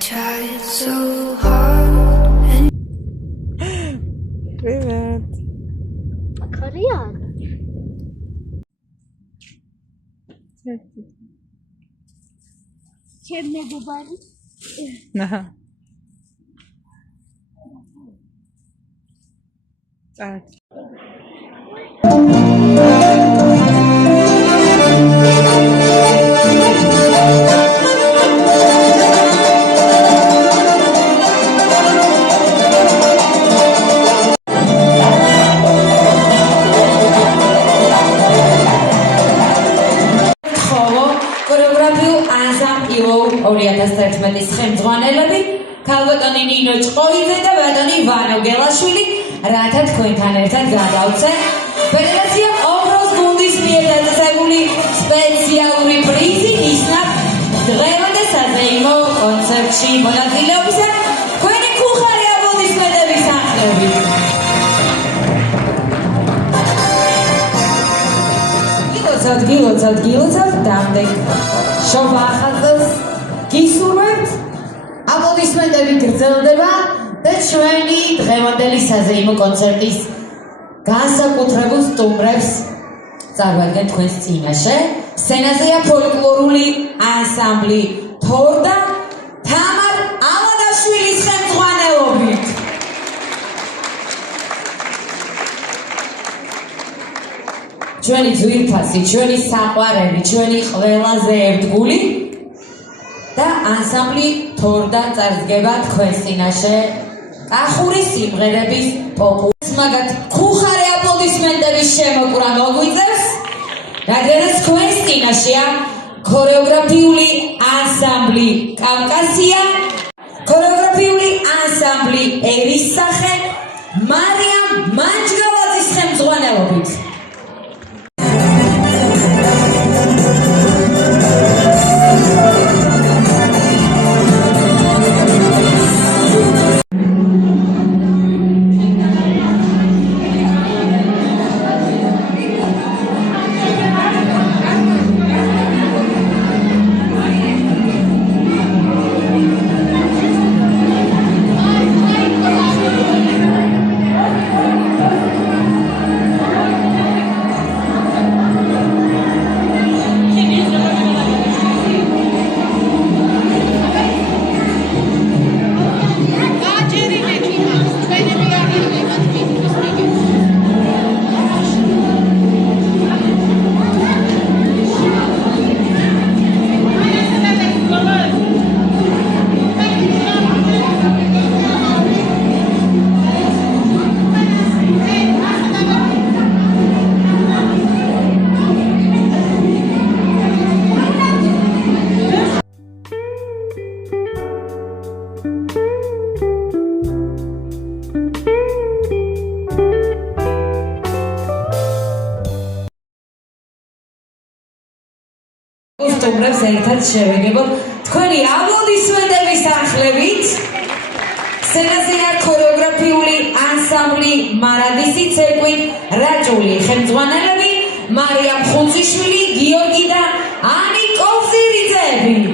tried so hard and Привет. Korean. Чем мне говорить? Ага. Так. ხელმძღვანელები ქალბატონი ნინო ჭყოიძე და ბატონი ვანო გელაშვილი რათა თქვენთან ერთად გადავცე ფედერაცია ოქროს გუნდის მიერ დაწესებული სპეციალური პრიზი ისნაბ დღევანდელ საზეიმო კონცერტში მონაწილეობისა თქვენი ქუხარი აპლოდისმენტების სახლებით გილოცავთ დამდეგ შობა ახალწელს გისურვებთ აპლოდისმენტები გრძელდება და ჩვენი დღევანდელი საზეიმო კონცერტის განსაკუთრებულ სტუმრებს წარვადგენ თქვენს წინაშე სცენაზეა ფოლკლორული ანსამბლი თორდა თამარ ამადაშვილის ხელმძღვანელობით ჩვენი ძვირფასი, ჩვენი საყვარელი, ჩვენი ყველაზე ერთგული და ანსამბლი თორდა წარსდგება თქვენს წინაშე კახური სიმღერების პოპულის მაგათ ქუხარი აპლოდისმენტების შემოკვრა მოგვიწევს რადგანაც თქვენს წინაშეა ქორეოგრაფიული ანსამბლი კავკასია ქორეოგრაფიული ანსამბლი ერისსახე მარიამ მანჯგალაძის ხელმძღვანელობით სტუმრებს ერთად შევეგებოთ თქვენი აპლოდისმენტების ახლებით სცენაზეა ქორეოგრაფიული ანსამბლი მარადისი ცეკვით რაჭული ხელმძღვანელები მარიამ ხუნძიშვილი გიორგი და ანი კოვზირიძეები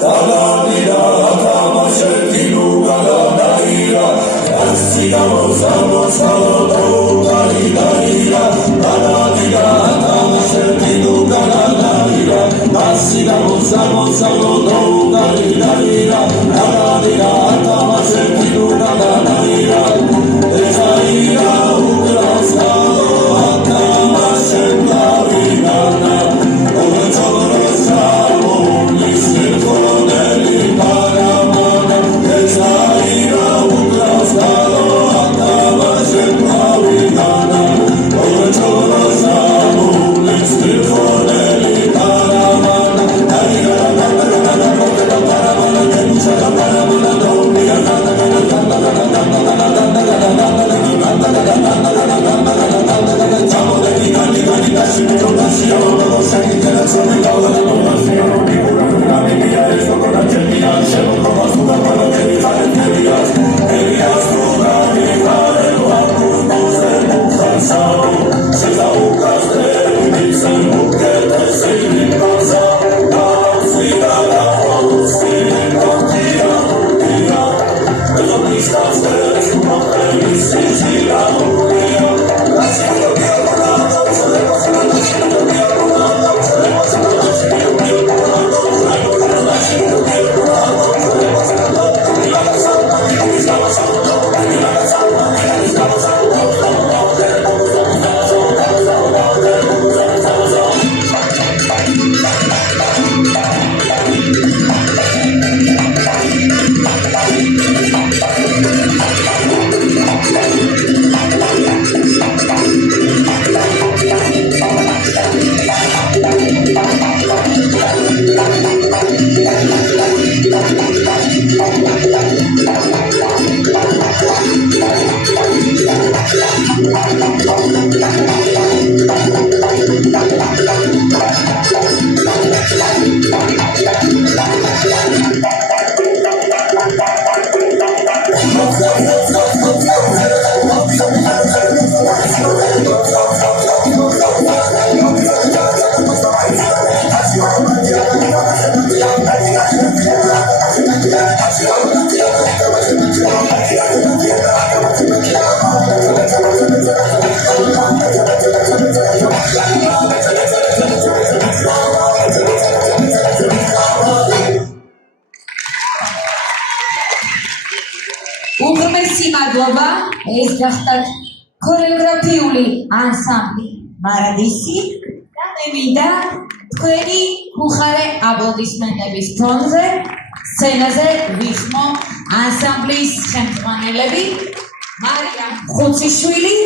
da da da da da da da da ეს გახდათ ქორეოგრაფიული ანსამბლი მარადისი და მე მინდა თქვენი უხარე აპლოდისმენტების ფონზე სცენაზე ვიხმო ანსამბლის ხელმძღვანელები მარია ხუციშვილი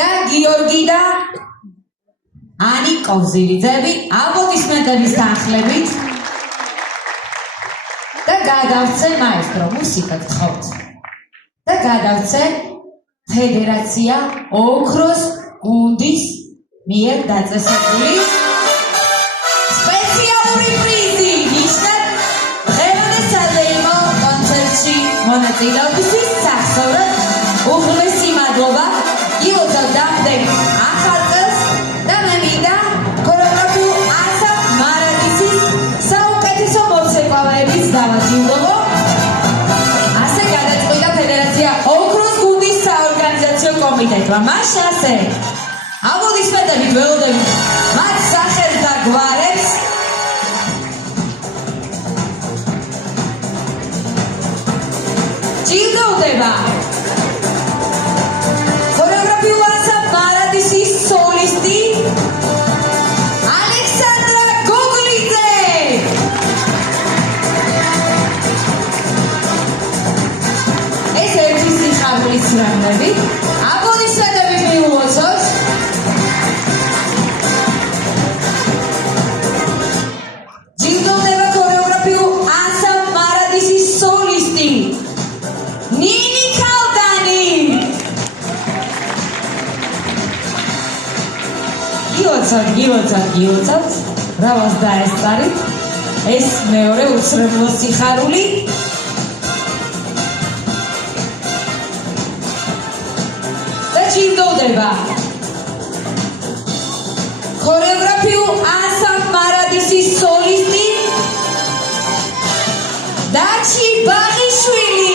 და გიორგი და ანი კოვზივიძეები აპლოდისმენტების თანხლებით და გადავცე მაესტრო მუსიკა გთხოვთ და გადავცე ფედერაცია ოქროს გუნდის მიერ დაწესებული სპეციალური პრიზი ნიშნად დღევანდელ სადეიმო კონცერტში მონაწილეობისთვის სახსოვრად უღრმესი მადლობა გილოცავ დამდეგ ახალ წელს და მე მინდა ქორეოგრაფიულ ანსამბლ მარადისის საუკეთესო მოცეკვავეებით დავაჯილდოვო კომიტეტმა მას ასე აპლოდისმენტებით ველოდებით მათ სახელს და გვარებს ჯილდოვდება ქორეოგრაფიულ ანსამბლ მარადისის სოლისტი ალექსანდრა გოგლიძე ეს ერთი სიხარულის რამები ჯილდოვდება ქორეოგრაფიულ ანსამბლ მარადისის სოლისტი ნინი ქალდანი გილოცავთ რავას დაესწარით ეს მეორე უცრებლო სიხარული ჯილდოვდება ქორეოგრაფიულ ანსამბლ მარადისის სოლისტი დაჩი ბაღიშვილი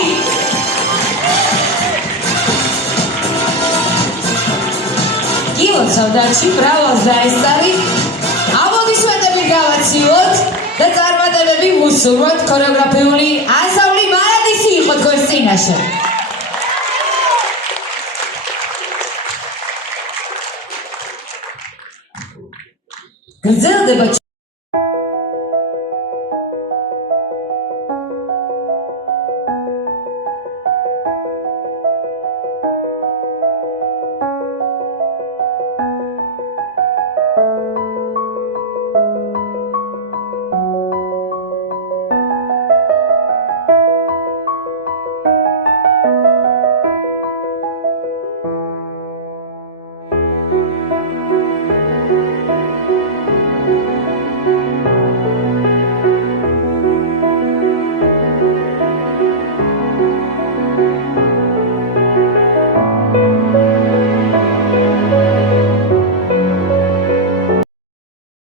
გილოცავ დაჩი ბრავოს დაესწარი აპლოდისმენტები გავაცილოთ და წარმატებები ვუსურვოთ. ქორეოგრაფიული ანსამბლი მარადისი იყო თქვენს წინაშე. გრძელდება